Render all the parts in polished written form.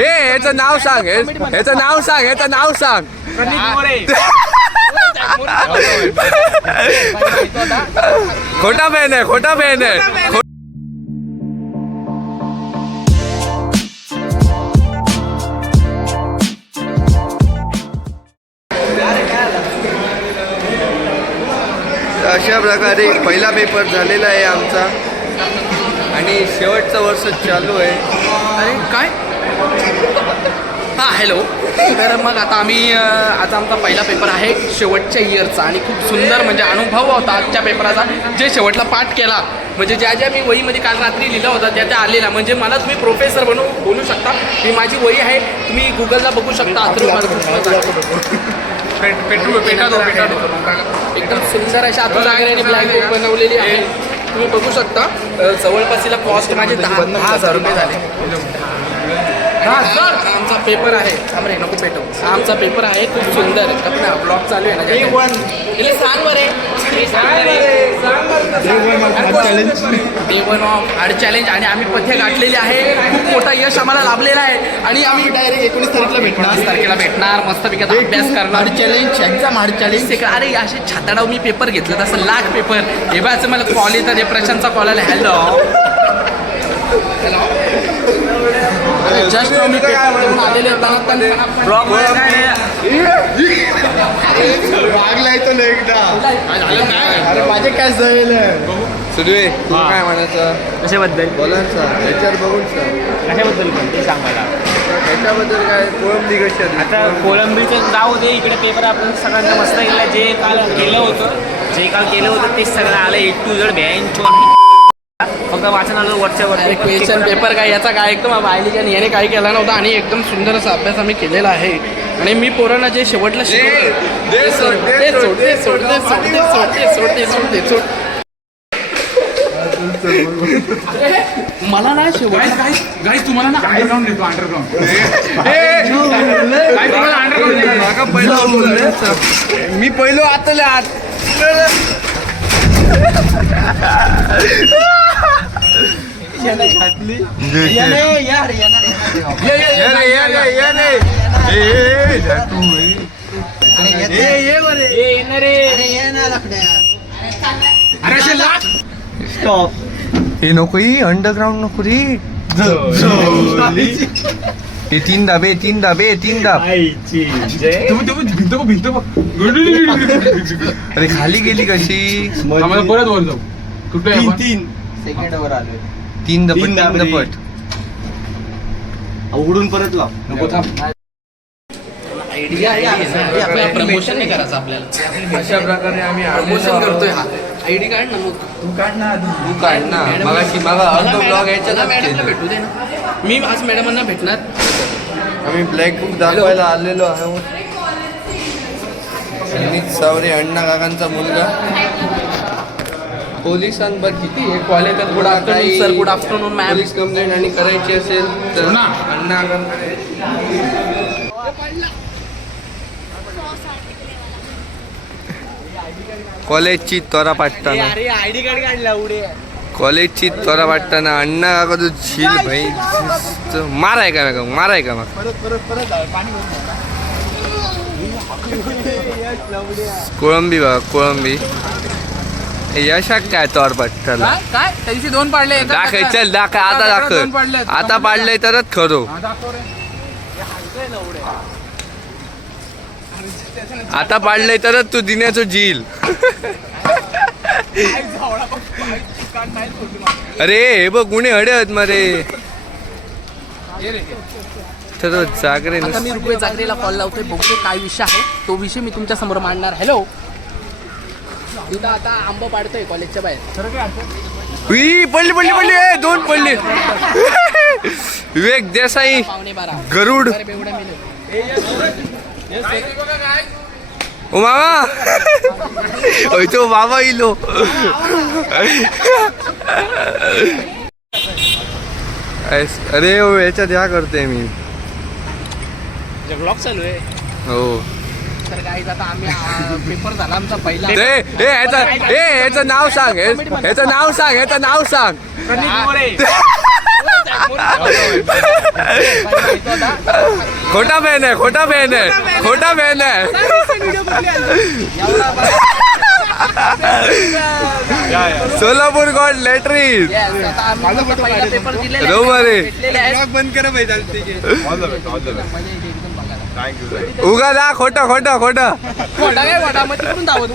याचं नाव सांग, याचं नाव सांग, याचं नाव सांग. खोटा बहीण आहे, खोटा बहीण आहे. अशा प्रकारे पहिला पेपर झालेला आहे आमचा आणि शेवटचं वर्ष चालू आहे. अरे काय हां हॅलो. तर मग आता आता आमचा पहिला पेपर आहे शेवटच्या इयरचा आणि खूप सुंदर म्हणजे अनुभव होता आजच्या पेपराचा. जे शेवटला पाठ केला म्हणजे ज्या मी वहीमध्ये काल रात्री लिहिला होता त्या आलेला म्हणजे मला तुम्ही प्रोफेसर बोलू शकता. मी माझी वही आहे, तुम्ही गुगलला बघू शकता. एकदम सुंदर अशा आतून ब्लॅक बनवलेली आहे, तुम्ही बघू शकता. जवळपास तिला कॉस्ट माझे 10,000 रुपये झाले. आमचा पेपर आहे, नको पेटव. आमचा पेपर आहे खूप सुंदर. ब्लॉग चालू आहे ना, सांग बरे. डे 1 ऑफ हार्ड चॅलेंज आणि आम्ही पथ्य गाठलेले आहे. खूप मोठा यश आम्हाला लाभलेला आहे आणि आम्ही डायरेक्ट 19 तारखेला भेटणार मस्तपैकी अभ्यास करणार. Challenge exam hard challenge. अरे असे छाताडाव मी पेपर घेतलं तसं लाख पेपर हे बघ. मला कॉल येतात, प्रशांतचा कॉल आला. हॅलो जस्ट मी आलेले ब्लॉग माझे काय जाईल सुरू आहे. काय म्हणायचं कशाबद्दल बोला सर, याच्यावर बघून सर कशाबद्दल पण ते सांग मला. त्याच्याबद्दल काय कोळंबी कशी आहे? आता कोळंबीचं जाऊ दे, इकडे पेपर आपण सगळ्यांना मस्त गेला. जे काल केलं होतं तेच सगळं आलं A to Z बँच. फक्त वाचन आलं वरच्यावर. क्वेश्चन पेपर काय याचा काय एकदम बायली याने काही केला नव्हता आणि एकदम सुंदर असा अभ्यास आम्ही केलेला आहे. आणि मी पोरांना जे शेवटला मला ना गाईस तुम्हाला ना अंडरग्राऊंड देतो. अंडरग्राऊंड मी पहिलो आतले आत स्टॉप. हे नको अंडरग्राउंड नको रे. हे तीन दाब. भिंत बघ. अरे खाली गेली कशी? आम्हाला परत वर जाऊ. कुठे तीन सेकंड वर आलोय. तीन दपट उघडून परत लाव. नको थांब. आयडिया आपल्याला प्रमोशन नाही करायचं. आपल्याला अशा प्रकारे आम्ही प्रमोशन करतोय. हा आयडी कार्ड ना मग तू काढ ना. मागा अर्धो ब्लॉग यायचा मॅडमला भेटू दे ना. मी आज मॅडमांना भेटणार. आम्ही ब्लॅक बुक दाखवायला आलेलो आहोत. अमित सावरे अण्णा काकांचा मुलगा पोलिसांवर किती हे कॉल येतात. Good afternoon sir. Good afternoon ma'am. Police complaint आणि करायची असेल तर हो ना. अण्णा काकांकडे. कॉलेजची त्वरा पाटताना आयडी कार्ड काढला उडे. कॉलेजची त्वरा वाटताना अण्णा काका तू झील भाई माराय का मग कोळंबी बघा कोळंबी. यशाक काय तोर पट्टाला काय त्याची 2 पाडले. दाखव चल दाखव आता पाडलंय तरच खरो. आता पाडलंय तरच तू दिन्याचं झील. अरे हे बघ गुन्हे हडत मरे. तर जागरे आता मी रुपये जागरेला कॉल लावतोय. बघतोय काय विषय आहे तो विषय मी तुमच्या समोर मांडणार. हॅलो. इथं आता आंबा पाडतोय कॉलेजच्या बाहेर. पडली 2 पडले. विवेक देसाई गरुड. ओ मामा तो बाबा इलो. अरे याच्यात या करते मी ब्लॉग चालू आहे. हो. तर गाईज आता आम्ही पेपर झाला आमचा पहिला. याचं नाव सांग. याचं नाव सांग. खोटा बहन आहे खोटा बहन आहे खोटा बहन आहे सोलापूर गॉड लेटरीज बंद करा उगा ना खोटं खोटं खोटं खोटा काय खोटा मग तिकडून धावत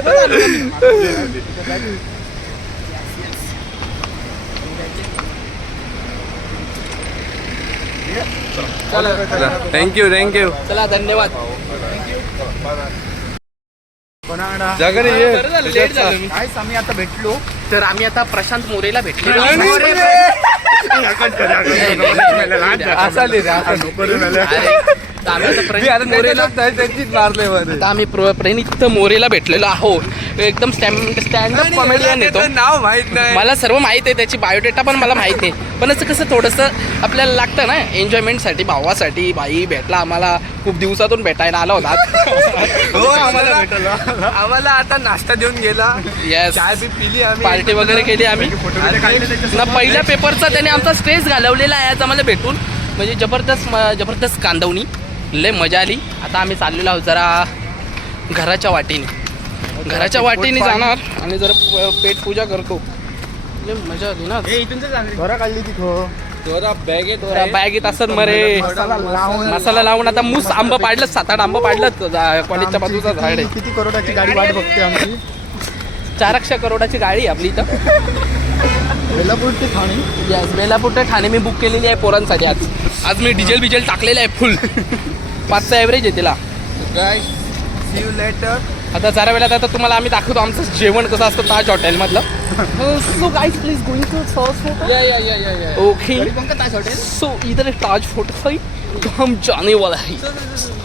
थँक्यू थँक्यू चला धन्यवाद. जगन लेट झालं मी. आम्ही आता भेटलो. तर आम्ही आता प्रशांत मोरेला भेटले. आता आम्ही प्रणित मोरेला भेटलेलो आहो. एकदम स्टँडअप कॉमेडियन येतो. नाव माहित नाही मला सर्व माहित आहे, त्याची बायोडेटा पण मला माहित आहे. पण असं कसं थोडंसं आपल्याला लागतं ना एन्जॉयमेंटसाठी, भावासाठी. बाई भेटला आम्हाला, खूप दिवसातून भेटायला आला होता. हो आम्हाला आता नाश्ता देऊन गेला. येस, चाय बी पिली आम्ही, पार्टी वगैरे केली आम्ही. ना पहिल्या पेपरचा त्याने आमचा स्ट्रेस घालवलेला आहे आज आम्हाला भेटून. म्हणजे जबरदस्त कांदवणी, लय मजा आली. आता आम्ही चाललेलो आहोत जरा घराच्या वाटेने जाणार आणि जरा पेट पूजा करतो. लय मजा आली ना. बॅगेत असत मरे मसाला लावून. आता मूस आंबा पाडलं, 7-8 आंबा पाडलं. कॉलेजच्या बाजूचा झाड आहे. किती करोडाची गाडी वाट बघते आमची. 400 करोडाची गाडी आपली इथं. बेलापूर ते ठाणे. येस, बेलापूर ते ठाणे मी बुक केलेली आहे पोरांसाठी. आज मी डिझेल टाकलेलं आहे फुल. 5चा ॲव्हरेज आहे तिला. See you later. आता जरा वेळात आता तुम्हाला आम्ही दाखवतो आमचं जेवण कसं असतं ताज हॉटेलमधलं. So guys please going to Taj hotel. Yeah okay. So इधर है ताज होटल है, तो हम जाने वाला है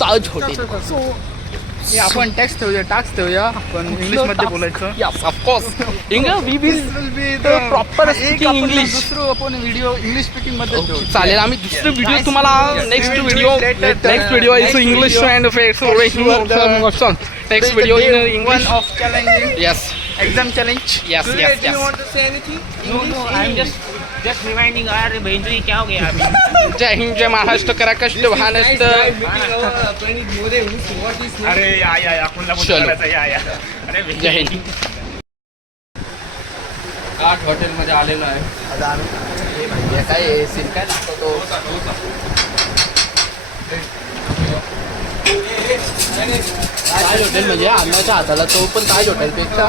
ताज होटल. सो आपण टॅक्स ठेवूया आपण इंग्लिश मध्ये बोलायचं. Yes of course English we will proper speaking English. दुसरं आपण व्हिडिओ इंग्लिश स्पीकिंग मध्ये ठेवू. चालेल. आम्ही दुसरे व्हिडिओ तुम्हाला next video is English and next video in English of challenging. Yes exam challenge. Yes. No, I'm just reminding our बहनचोदी क्या हो गया अभी. जय हिंद, जय महाराष्ट्र, करा कष्ट महाराष्ट्र. अरे या कोणला चलो. या अरे जय हिंद. 8 हॉटेलमध्ये आलेलो आहे. काय सीन काय दाखवतो. ताज हॉटेल म्हणजे अन्नाच्या हाताला तो पण ताज हॉटेलपेक्षा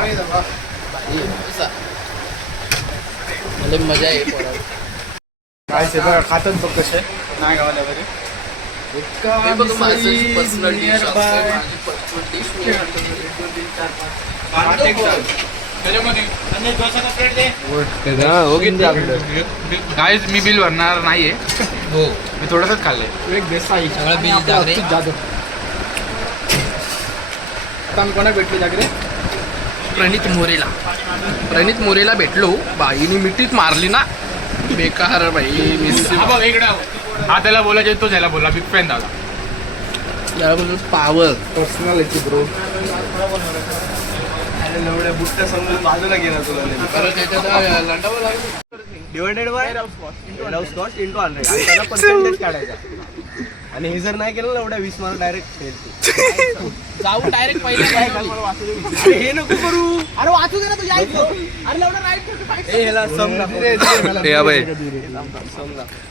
मजा आहे. काय ते बघा खातात बघ कसे नाही गावाला वगैरे. गाईज मी बिल भरणार नाहीये. हो, मी थोडंसंच खाल्लंय. सगळं बिल जागरे. आता आम्ही कोणाला भेटली जागरे. प्रणित मोरेला भेटलो. बाईने मिठीच मारली ना बेकार. बाई मिस हा त्याला बोलायचे तो त्याला बोला. बिग फॅन दादा. Power personality bro. एवढ्या बुट्ट्या समजून बाजूला गेला तुला. Divided by love Scott into 100 आणि त्याला पर्सेंटेज काढायचा. आणि हे जर नाही केलं ना एवढ्या 20 मार्क डायरेक्ट फेल. जाऊ डायरेक्ट पहिले हे नको करू. अरे वाचू दे ना तुझ्या ऐकतो. अरे एवढा राईट ए ह्याला सम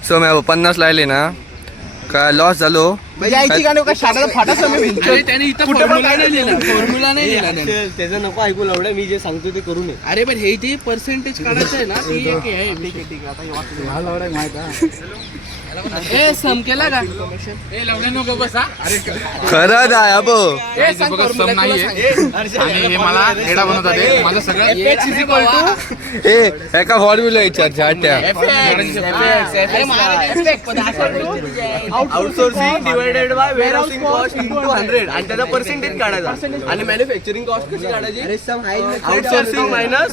सो मी 50 लायले ना काय लॉस झालो. यायची गाणी का शाळेला फाटा सम त्याने इथं फॉर्म्युला नाही दिला. त्याचं नको ऐकू एवढं. मी जे सांगतो ते करू नये. अरे पण हे जे पर्सेंटेज काढायचं आहे ना ते एक आहे. ठीक आहे. आता माहित आहे. ए सम केला का. खरंच आहे अबो. सम नाहीये आणि हे मला हेडा बनवत होते. माझं सगळं एका फॉर्म्युला विचारच्या outsourcing divided by warehousing cost into 100 आणि त्याचा पर्सेंटेज काढायचा. आणि मॅन्युफॅक्चरिंग कॉस्ट कशी काढायची. Outsourcing minus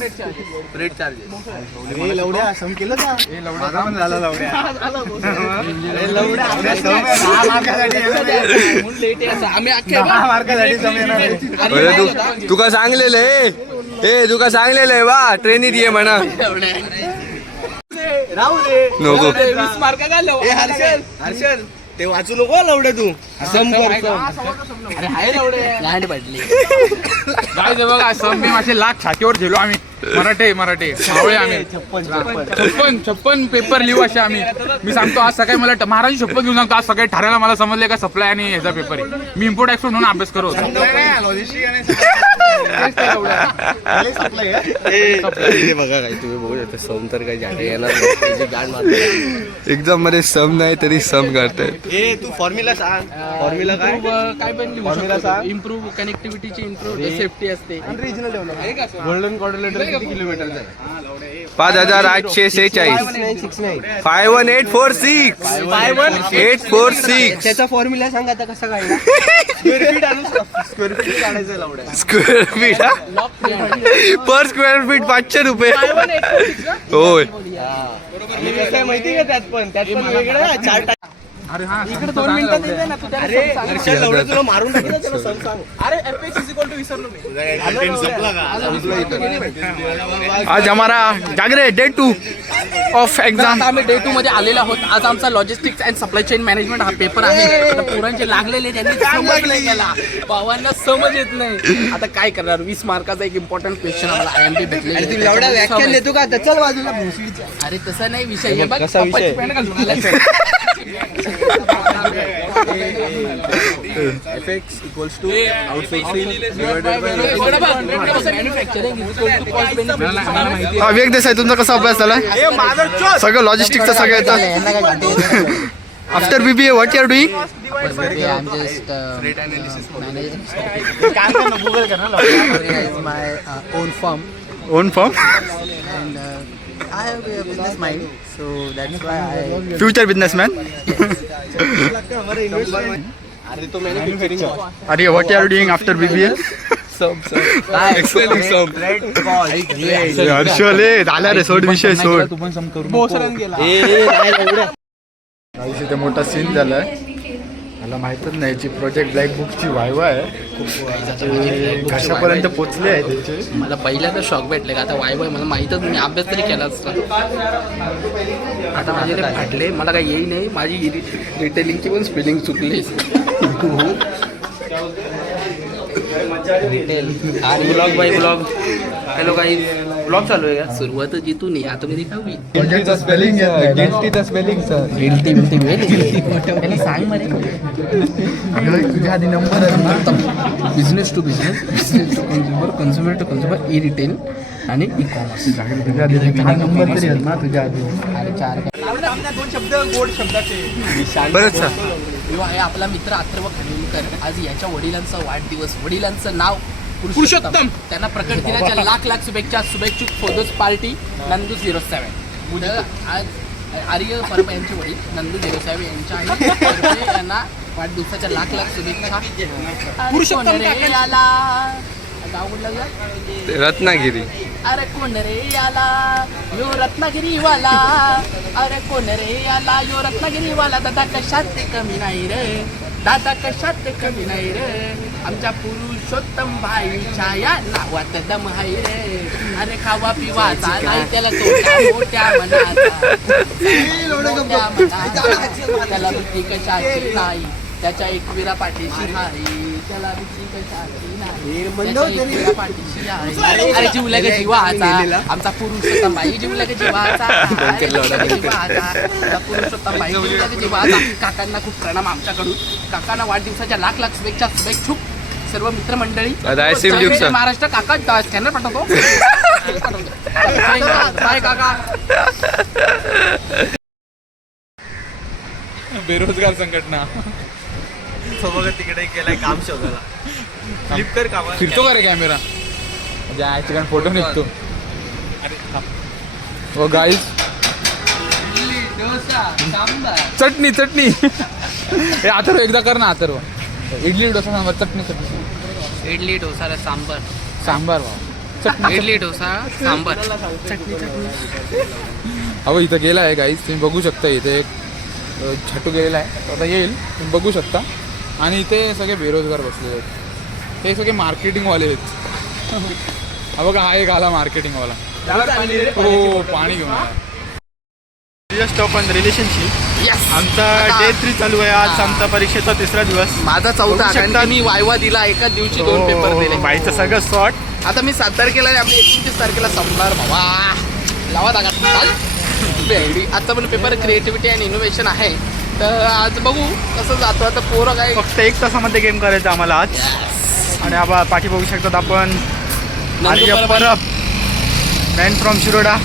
rate charges. लवड्या सम केलं का. माझा पण झाला लवड्या. तुका सांगलेलं आहे. तुका सांगलेलं आहे वा ट्रेनीत ये म्हणा. राहू दे नको 20 मार्क घालव. हर्षल हर्षल ते वाचू नको लवडे तू सम कर सम. अरे हाय लवडे गांड पडली. काय ते बघा सम मी माझे लाख छातीवर झेलो आम्ही. मराठे मावळे आम्ही. 56 पेपर लिहू असे आम्ही. मी सांगतो आज सकाळी मला महाराज शपथ घेऊन सांगतो आज सकाळी ठरायला मला समजले का सप्लाय आणि ह्याचा पेपर आहे. मी इम्पोर्ट एक्सपोर्ट म्हणून अभ्यास करत होतो. बघा काय तुम्ही बघू शकता सम तर काही जाते येणार नाही. त्याची गांड मारते. एक्झाम मध्ये सम नाही तरी सम करतायत. ए तू फॉर्म्युला सांग. फॉर्म्युला काय काय पण लिहू Formula शकतो. सांग. इम्प्रूव्ह कनेक्टिव्हिटीची इम्प्रूव्ह सेफ्टी असते. रिजनल डेव्हलपमेंट गोल्डन क्वाड्रिलेटरल किती किलोमीटरचा आहे 5846 51846 846 त्याचा फॉर्म्युला सांग आता कसा काढला. स्क्वेअर फीट आणून स्क्वेअर फीट काढायचं लावड्या. Square feet per square feet 500 रुपये. होय आणि कसं आहे माहिती का त्यात पण वेगळं आहे. चार अरे हा इकडे 2 मिनिटं दिले ना तू त्याला अरे सम सांग. हर्षल लवडे तुला मारून टाकेल ना, त्याला सम सांग. अरे FX विसरलो मी. आज हमारा जागरे डे 2 ऑफ एग्जाम. आता आम्ही डे 2 मध्ये आलेलो आहोत. आज आमचा logistics and supply chain management हा पेपर आहे. आता पोरांचे लागलेले त्यांनी समज नाही केला. भावांना समज येत नाही. आता काय करणार. 20 मार्काचा एक इम्पॉर्टंट क्वेश्चन आम्हाला IMP भेटले. देतो का चल बाजूला भोसडीच्या. अरे तसं नाही विषय हे बघ. कसा विषय? पप्पाची पॅन्ट घालून आलाय. FX equals to outsourcing manufacturing is equal to cost benefit. हा वेग देसाई तुमचा कसा अभ्यास झाला. सगळं लॉजिस्टिकचं सगळं येतं. After BBA what you are doing. I'm just managing my own firm, own firm and I have a business mind, so that's why I. Future businessman. अरे तो मॅन्युफॅक्चरिंग अरे what you are doing after BBA. Explaining sum. Harshal झाल्या रे सोड विषय सोड. तू पण सम करू. बोसरन गेला. इथे मोठा सीन झालाय. मला माहितच नाही याची प्रोजेक्ट ब्लॅक बुकची वायवा आहे. कशापर्यंत पोचले आहे त्याचे. मला पहिल्यांदा शॉक भेटले का आता वाय मला माहीतच मी अभ्यास तरी केला असता. आता माझे ते फाटले. मला काही येई नाही. माझी रिटेलिंगची पण स्पेलिंग चुकली. Blog by blog. हॅलो काही ब्लॉग चालू आहे का. सुरुवातच जिथून नाही आता कधी काय होईल. प्रोजेक्टचं स्पेलिंग गिल्टीचं स्पेलिंग सर. गिल्टी सांग मध्ये तुझ्या आधी number business to business consumer to consumer e retail आणि ई कॉमर्स. तुझ्या आधी नंबर तरी आहेत ना तुझ्या आधी. अरे 4 दोन शब्द गोड शब्दाचे. बरंच सर. विवाह आहे आपला मित्र अथर्व खानविलकर. आज याच्या वडिलांचा वाढदिवस. वडिलांचं नाव पुरुषोत्तम. त्यांना प्रकट दिनाच्या लाख शुभेच्छा. शुभेच्छुक फोदोस पार्टी नंदू 07. पुढं आज आर्य परब यांचे वडील नंदू 07 यांच्या आई यांना वाढदिवसाच्या लाख शुभेच्छा. पुरुषोत्तम याला गाव कुठलं गं? रत्नागिरी. अरे कोण रे याला यो रत्नागिरीवाला. अरे कोण रे याला यो रत्नागिरीवाला. दादा कशात ते कमी नाही रे. दादा कशात ते कमी नाही रे. आमच्या पुरुषोत्तम भाईच्या या नावात दम हाय रे. अरे खावा पिवाचा नाही त्याला तोटा मोठ्या मनाचा. मोठ्या मनाचा. त्याला बुद्धी कशाची नाही. त्याच्या एकविरा पाठीशी हाय. त्याला बुद्धी कशाची नाही. त्याच्या एकविरा पाठीशी हाय. अरे जीवला का जीवाचा. आमचा पुरुषोत्तम भाई जीवला का जीवाचा. आमचा पुरुषोत्तम भाई जीवला का जीवाचा. काकांना खूप प्रणाम आमच्याकडून. काकांना वाढदिवसाच्या लाख शुभेच्छा. शुभेच्छुक सर्व मित्रमंडळी. महाराष्ट्र. काका स्कॅनर पाठवतो. बाय काका. बेरोजगार संघटना तिकडे केलाय काम शोधायला. फ्लिप कर काम. फिरतो का रे कॅमेरा. जायचे कारण फोटो निघतो. हो गाईज चटणी चटणी. हे अथर्व एकदा कर ना. अथर्व इडली डोसा सांबार चटणी चटणी. इडली डोसा सांबर. सांबार भाऊ चटणी. इडली डोसा सांबर चटणी. अहो इथं गेला आहे गाईज. तुम्ही बघू शकता इथे एक छटू गेलेला आहे. तो आता येईल तुम्ही बघू शकता. आणि इथे सगळे बेरोजगार बसले आहेत. हे सगळे मार्केटिंगवाले आहेत. हा बघा हा एक आला मार्केटिंगवाला. हो पाणी घेऊन आला. Just on relationship. येस आमचा डे 3 चालू आहे आज. आमचा परीक्षेचा 3रा दिवस. माझा 4था, बघू कारण शकता. की मी वायवा दिला एका दिवशी 2 पेपर दिले. बाईचं सगळं शॉर्ट. आता मी 7 तारखेला आणि आपली 29 तारखेला संपणार बाबा. लावा दागा चाल. आता पण पेपर क्रिएटिव्हिटी अँड इनोव्हेशन आहे. तर आज बघू कसं जातो. आता पोरं काय फक्त 1 तासामध्ये गेम करायचं आम्हाला आज. आणि आबा पाठी बघू शकतात आपण. आर्य परब मॅन फ्रॉम शिरोडा.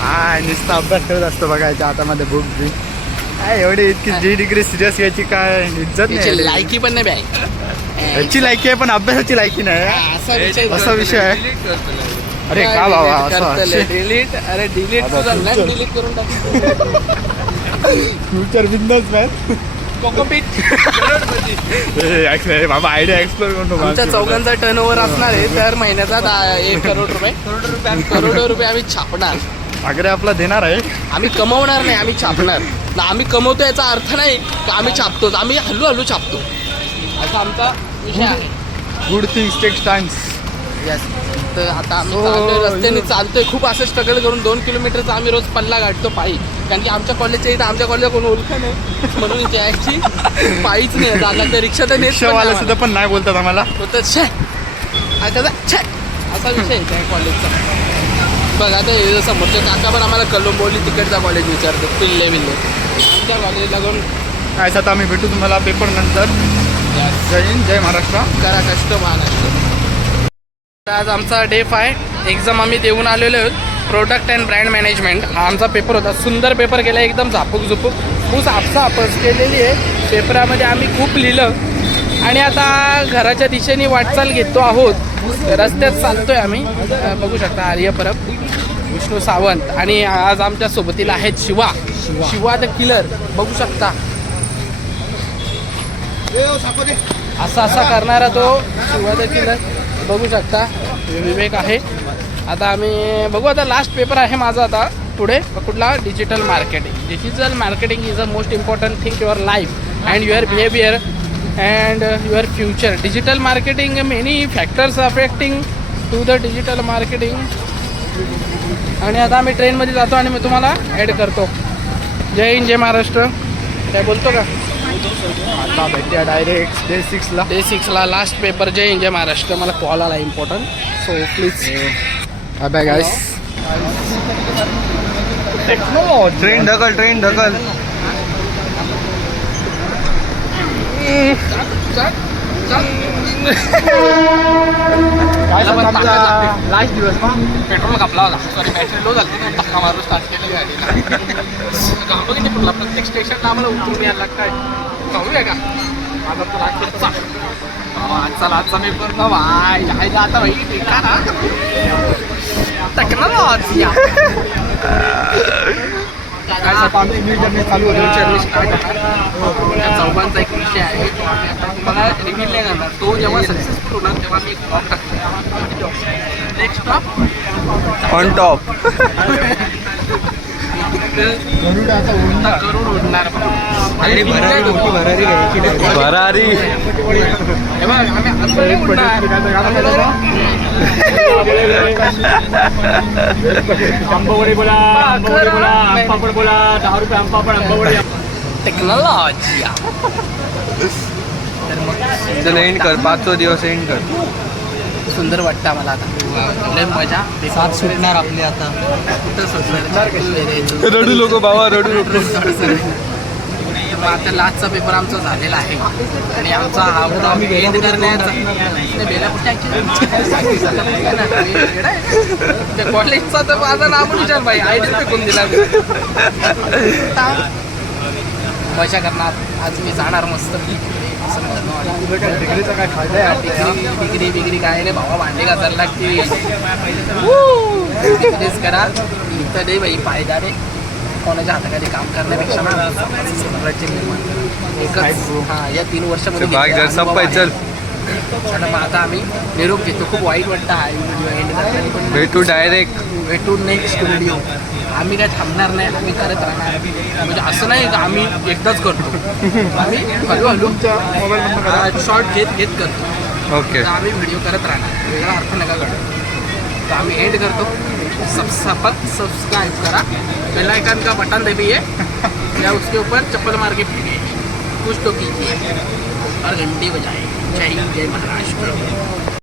हा नुसता अभ्यास करत असतो बघायच्या हातामध्ये बुक बी. काय एवढी इतकी डिग्री सिरियस याची काय इज्जत याची नाही. लायकी पण नाही बाई. याची लायकी आहे पण अभ्यासाची लायकी नाही. असा विषय आहे. अरे का बाबा असं डिलीट. अरे डिलीट डिलीट करून टाक. Future businessman. कोकोपीट. बाबा आयडिया एक्सप्लोर करतो. आमच्या चौघांचा टर्नओव्हर असणार आहे दर महिन्याचा 1 करोड रुपये. करोडो रुपये आम्ही छापणार. आग्रे आपला देणार आहे. आम्ही कमवणार नाही, आम्ही छापणार. ना आम्ही कमवतो याचा अर्थ नाही की आम्ही छापतो. आम्ही हळूहळू छापतो असा आमचा विषय आहे. Good things takes times. Yes. तर आता आम्ही चालतोय रस्त्याने चालतोय. खूप असं स्ट्रगल करून 2 किलोमीटरचा आम्ही रोज पल्ला गाठतो पायी. कारण की आमच्या कॉलेजच्या इथं आमच्या कॉलेजला कोण ओळखं नाही म्हणून जायची पायीच नाही जागा. तर रिक्षा तर नेत रिक्षावाला सुद्धा पण नाही बोलतात आम्हाला. होतं छे असा विषय आहे त्या कॉलेजचा. बघ आता हे समोरचे काका पण आम्हाला कलंबोली तिकडचा कॉलेज विचारतात. पिल्ले आमच्या कॉलेजला कोण काय आता आम्ही भेटू तुम्हाला पेपर नंतर. जय हिंद जय महाराष्ट्र. करा कष्ट महाराष्ट्र. आज आमचा डे 5 एक्झाम आम्ही देऊन आलेलो आहोत. प्रोडक्ट अँड ब्रँड मॅनेजमेंट हा आमचा पेपर होता. सुंदर पेपर केला एकदम झापूक झुपूक. खूप आपसापस केलेली आहे. पेपरामध्ये आम्ही खूप लिहिलं आणि आता घराच्या दिशेने वाटचाल घेतो आहोत. रस्त्यात चालतोय आम्ही. बघू शकता आर्य परब, विष्णू सावंत आणि आज आमच्या सोबतीला आहेत शिवा द किलर. बघू शकता असा करणारा तो शिवा द किलर. बघू शकता विवेक आहे. आता आम्ही बघू. आता लास्ट पेपर आहे माझा आता पुढे. कुठला? Digital marketing. Digital marketing is a most important thing your life and your behaviour and your future. Digital marketing many factors affecting to the digital marketing. आणि आता आम्ही ट्रेनमध्ये जातो आणि मी तुम्हाला ॲड करतो. जय हिंद जय महाराष्ट्र. काय बोलतो का? आता भेटूया डायरेक्ट डे 6ला. डे 6ला लास्ट पेपर. जय हिंद जय महाराष्ट्र. मला कॉल आला important. So please bye bye guys. Train ढकल. लास्ट दिवस मग पेट्रोल कापला होता. सॉरी बॅटरी लो झाली ना. धक्का मारून स्टार्ट केलं गाडीला. बघितली पुढला प्रत्येक स्टेशनला आम्हाला उतरून यायला काय जाऊया का? माझा तो आजचा आजचा पेपर ना भाई जायला आता भाई देखा ना टेक्नॉलॉजी. काय चालू चौघांचा एक विषय आहे. तुम्हाला रिव्हील नाही करणार. तो जेव्हा सक्सेसफुल होणार तेव्हा मी एक टॉप टाकतो. Next top on top. Crore उडणार. भरारी. हे बघ आम्ही असं उडणार. आंबावडी बोला, आंबावडी बोला, आंबापड बोला, 10 रुपये आंबापड, आंबावडी. टेक्नॉलॉजी. चल एंड कर. 5 दिवस एंड कर. सुंदर वाटतं आम्हाला आता. लय मजा. साथ सुटणार आपली आता. कुठं सुटणार? रडू नको बाबा, रडू नको. आता लास्टचा पेपर आमचा झालेला आहे आणि आमचा हा आम्ही एंड करण्याचा कॉलेजचा तर माझं नाव विचार भाई. आयडी फेकून दिला. मजा करणार आज मी. जाणार मस्त डिग्रीचा काय फायदा आहे? डिग्री काय नाही भावा. भांडे घासायला लागते. डिग्रीज करा इथं दे बाई. फायदा रे कोणाच्या हाताखाली काम करण्यापेक्षा ना स्वतःचे निर्माण करा. एकच हां या 3 वर्षामध्ये चल आता मग आता आम्ही निरोप घेतो. खूप वाईट वाटतं हा व्हिडिओ एंड करताना. पण भेटू डायरेक्ट. भेटू नेक्स्ट व्हिडिओ. आम्ही काय थांबणार नाही. आम्ही करत राहणार. म्हणजे असं नाही का आम्ही एकदाच करतो. आम्ही हळूहळू शॉर्ट घेत करतो. ओके. आम्ही व्हिडिओ करत राहणार. वेगळा अर्थ नका कळतो. तर आम्ही एंड करतो. सब्सक्राइब करा, बेल आइकन का बटन दबाइए या उसके ऊपर चप्पल मार के फेंकिए, कुछ तो कीजिए और घंटी बजाए। जय हिंद, जय महाराष्ट्र।